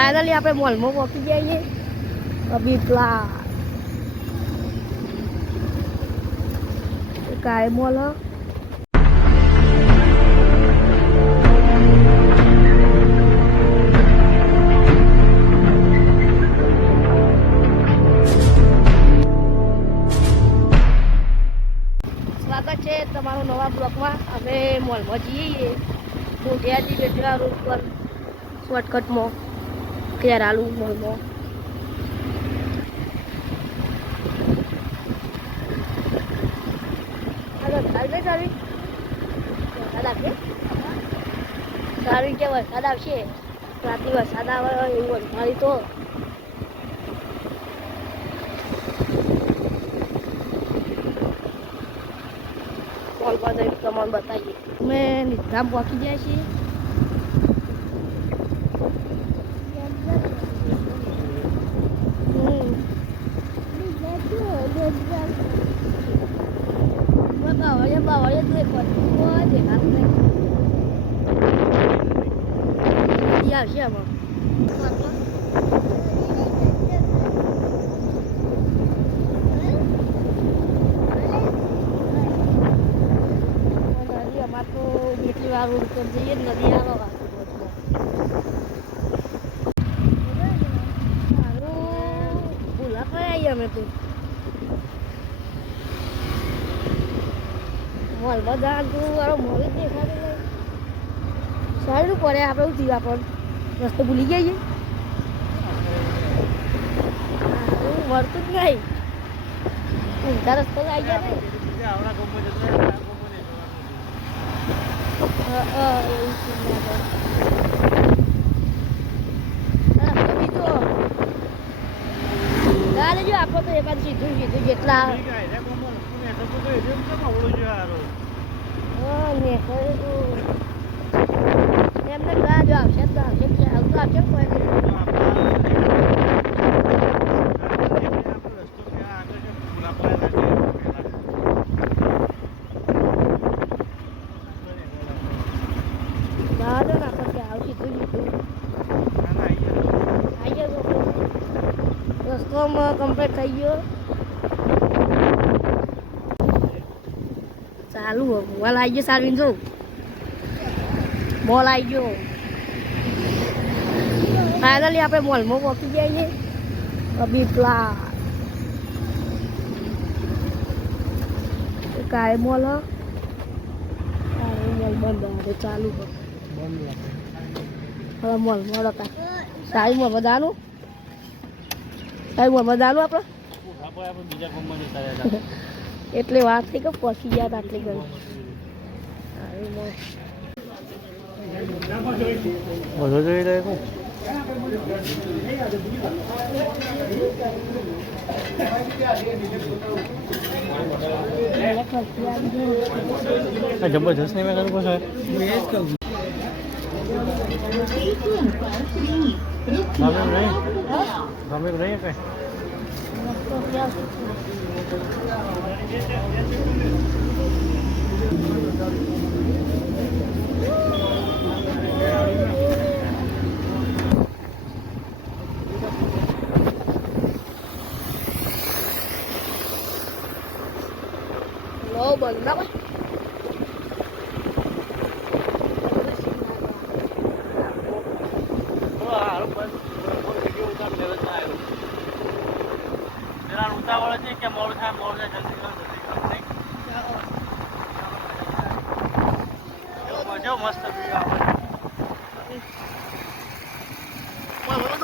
Finally આપણે મોલમાં પહોંચી જઈએ બીપલા काय मोल स्वागत है तमारो नवा ब्लॉक में अमे मॉल में जीए मोटियाजी बेटरा रोड पर शॉर्टकट में केरालू मॉल में સારી કે વરસાદ આવશે રાત્રે વરસાદ આવે એવું મારી તો કોલ પર તમને બતાવીએ અમે નિધામ પહોંચી ગયા છીએ આવશે આમાં નદી અમાર તો જેટલી વાર રોડ પર જઈએ નદી આવે ભૂલા કયા અમે તો મોલ બધા વાળો મોલ જ દેખાડે સારું પડે આપણે ઉઠી આપણને રસ્તો ભૂલી ગયા મળતું જ નહીં ઊંધા રસ્તો આવી ગયા નહીં જો આપણે તો એકાદ સીધું સીધું જેટલા એમને ગા જો આવશે તો આવશે આવતું આવશે કોઈ દાદો ના પડે આવશે તું આવી ગયો રસ્તોમાં કમ્પ્લીટ થઈ ગયો ચાલુ મોલ આવી ગયો સારવીન જો મોલ આવી ગયો ફાઇનલી આપણે મોલમાં પહોંચી જઈએ બીપલા काय मोल मोल बंद है चालू हाँ मोल मोल का साई मोल बदानु આપણે એટલે વાત થઈ કે પહોંચી ગયા આટલી ઘણી બધો જોઈ રહ્યો जबरदस्त नहीं मैं करूँ कुछ है नहीं है लो बंदा मस्त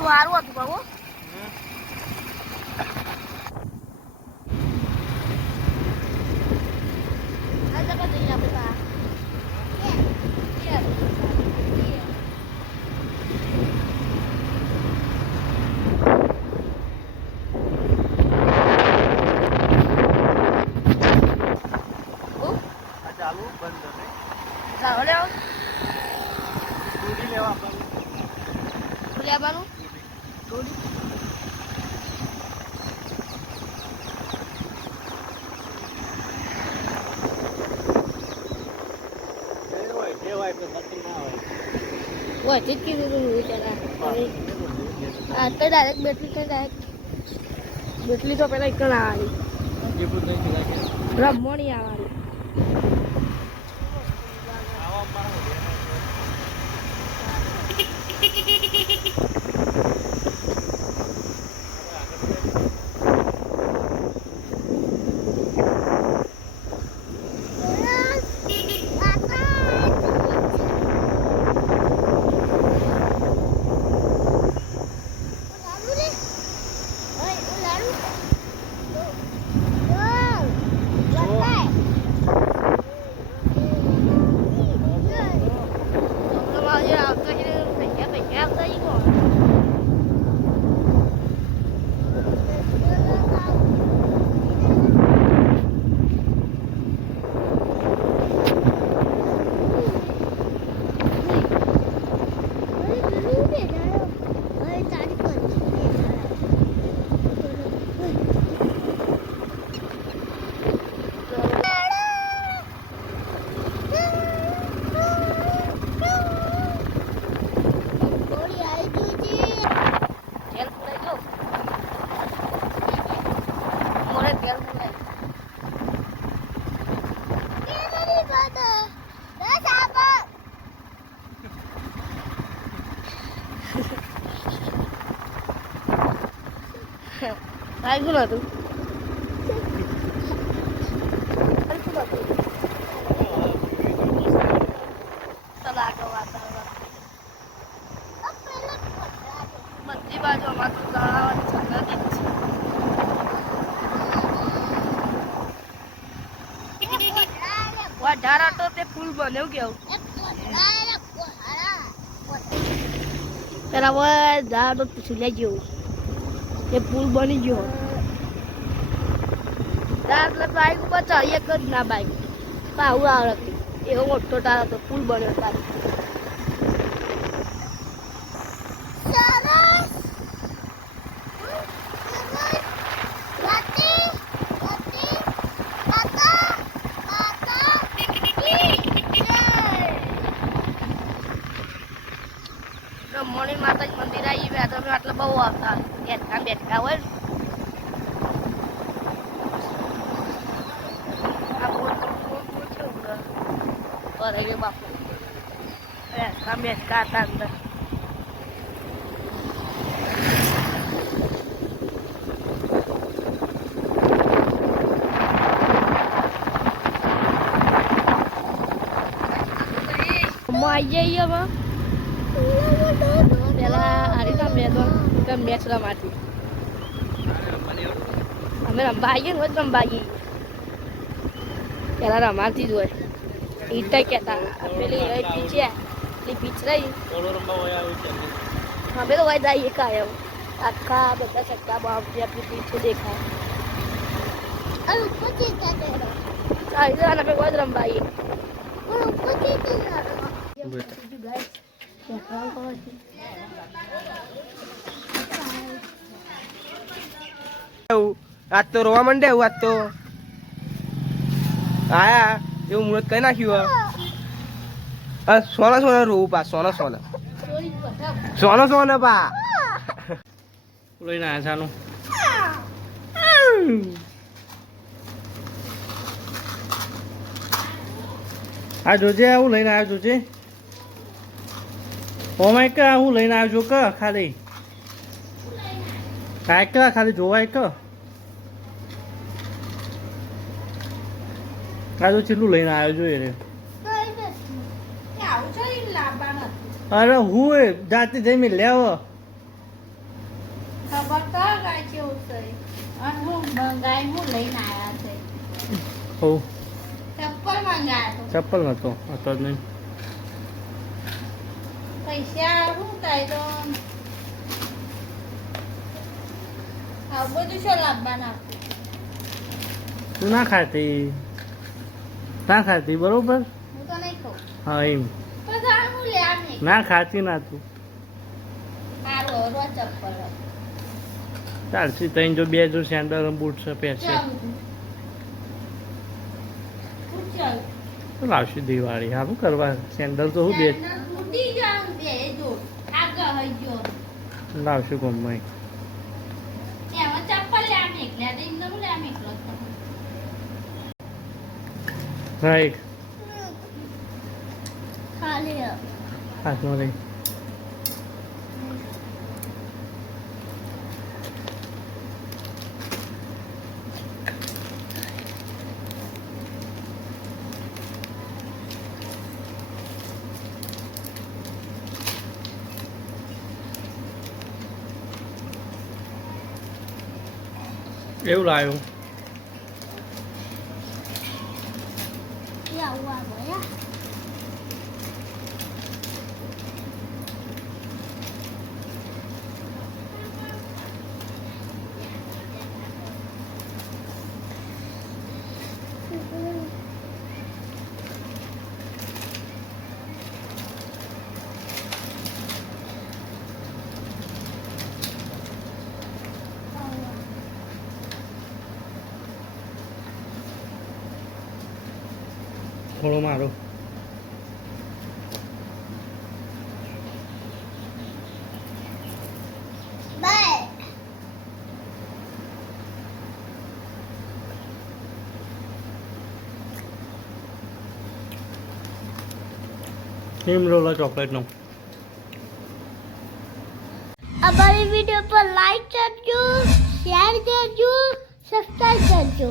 સારું હતું બાબુ લેવાનું હોય ઠીક કીધું ચલા આ તો ડાયરેક્ટ બેટલી તો પેલા એક આવવાની જે પૂછ નહીં ખીલા કે રમવાની આવવાની Alguna tu. Talaga watermelon. બધી બાજુ અમાર તો ગાળાવાળી જંગલ જ છે. વધારા તો તે પુલ બન્યો કેવું પેલા વધારા તો પૂછી લેજો એ પુલ બની ગયો એટલે બાઈક ઉપર ચડી એક જ ના બાઈક આવું આવડતું એવો મોટો તાર હતો પુલ બન્યો તાર મણી માતાજી મંદિર આવી ગયા તમે આટલા બહુ આવતા બેઠકા હોય ને બાપુ બેઠકા હતા અંદર આવી જઈએ હવે પેલા આરીના મેદાન મેચ રમાતી અમે રમવા આવીએ ને રોજ રમવા આવીએ પેલા રમાતી જ હોય ઈટા કહેતા પેલી પીચ પેલી પીચ રહી અમે તો હોય જઈએ કાયમ આખા બધા ચક્કા બાપથી આપણી પીછું દેખાય અમે રોજ રમવા આવીએ આજ તો રોવા માંડે આજ તો આયા એવું મુહૂર્ત કઈ નાખ્યું સોના સોના રોવું પા સોના પા લઈને આવ્યા છાનું આ જોજે હું લઈને આવ્યો જોજે ઓમાય કે હું લઈને આવ્યો છો કે ખાલી કાંઈ કે ખાલી જોવાય કે આ તો છેલ્લું લઈને આવ્યો જોઈએ રે અરે હું જાતે જઈને લેવ ચપ્પલ નતો હતો જ નહીં પૈસા શું થાય તો બધું શું લાવવાના તું ના ખાતી બરોબર હું તો નહીં ખાઉં હા એમ તો જાણ હું લે આમ નહીં ના ખાતી ના તું સારું રો ચપ્પલ ચાલશે તઈ જો બે જો સેન્ડલ બૂટ છે પહેરશે તો લાવશે દિવાળી હા શું કરવા સેન્ડલ તો હું બે તૂટી જાઉં બે જો આગળ હઈ ગયો લાવશું ગમમાં એમાં ચપ્પલ લે આમ એકલા દે એમને હું લે આમ એકલો જ તમે. રાઈટ ખાલી હાથમાં લઈ એવું લાવ્યું આવું આવે થોડો મારો ક્રીમ રોલ ચોકલેટનો અમારી વિડીયો પર લાઈક કરજો, શેર કરજો, સબસ્ક્રાઇબ કરજો.